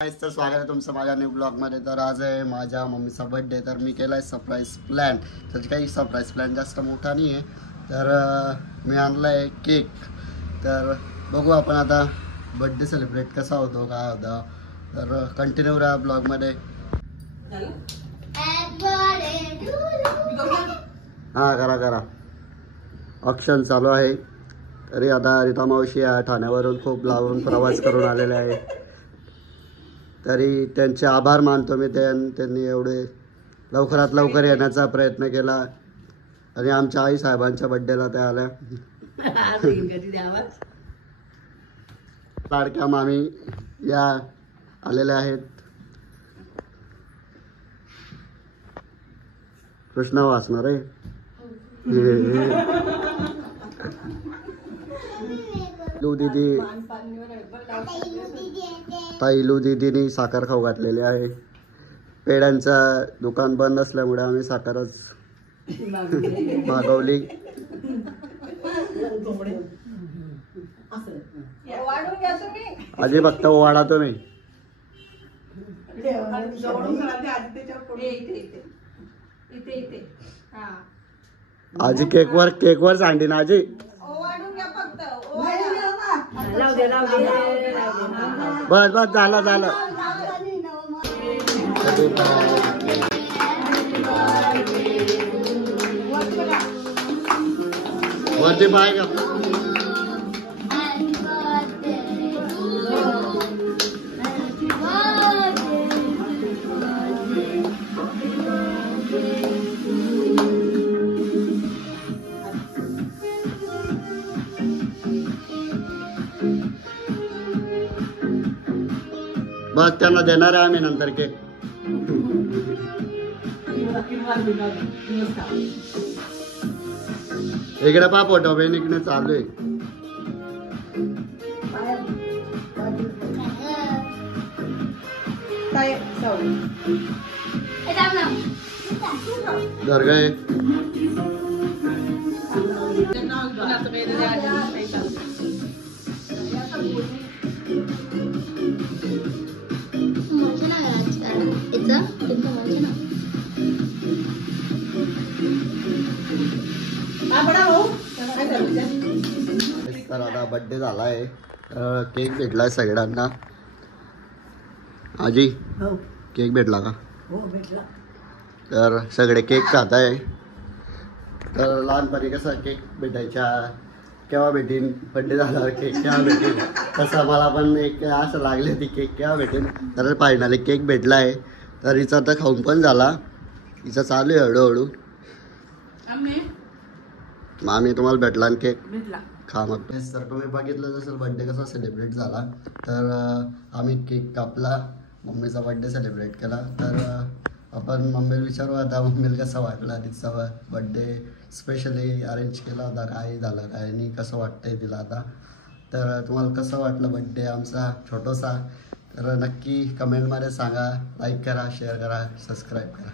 तर स्वागत आहे तुमचं माझ्या न्यू ब्लॉगमध्ये। तर आज आहे माझ्या मम्मीचा बर्थडे, तर मी केला आहे सरप्राईज प्लॅन। त्याची काही सरप्राईज प्लॅन जास्त मोठा नाही आहे, तर मी आणला आहे केक। तर बघू आपण आता बर्थडे सेलिब्रेट कसा होतो काय होतं, तर कंटिन्यू राहा ब्लॉगमध्ये। हां करा करा, ऑप्शन चालू आहे। तरी आता रीता मावशी ठाण्यावरून खूप लांबून प्रवास करून आलेले आहे, तरी त्यांचे आभार मानतो मी। त्यांनी एवढे लवकरात लवकर येण्याचा प्रयत्न केला आणि आमच्या आई साहेबांच्या बर्थडेला त्या आल्या। लाडक्या मामी या आलेल्या आहेत। कृष्णा वाचणार आहे। दीदी ताईलू दीदीनी साखर खाऊ घातलेली आहे। पेड्यांचं दुकान बंद असल्यामुळे आम्ही साखरच मागवली। आजी फक्त ओवाळा तुम्ही। आजी केकवर सांडी ना आजी। बस बस झालं झालं। वरती पाय का बस त्यांना देणार आहे आम्ही नंतर केक। इकडे पा फोटो बहिणीकडे चालू आहे। दर्गा आहे तर आता बर्थडे झाला आहे, केक भेटलाय सगळ्यांना। आजी केक भेटला का? हो भेटला। तर सगळे केक खात आहे। तर लहानपणी कसं केक भेटायच्या, केव्हा भेटेन बर्थडे झाल्यावर केक केव्हा भेटेन, तसं मला पण एक असं लागले ती केक केव्हा भेटेन। तर फायनली केक भेटला आहे। तर हिचा तर खाऊन पण झाला, हिचा चालू आहे हळूहळू। मामी तुम्हाला भेटला आणि केक भेटला खा मग। तर तुम्ही बघितलं असेल बर्थडे कसा सेलिब्रेट झाला। तर आम्ही केक कापला, मम्मीचा बर्थडे सेलिब्रेट केला। तर आपण मम्मीला विचारू आता मम्मीला कसा वाटला तिचा बर्थडे स्पेशली अरेंज केला होता, काय झालं काय नाही, कसं वाटतंय तिला आता। तर तुम्हाला कसं वाटलं बर्थडे आमचा छोटासा, तर नक्की कमेंटमध्ये सांगा। लाईक करा, शेअर करा, सबस्क्राईब करा।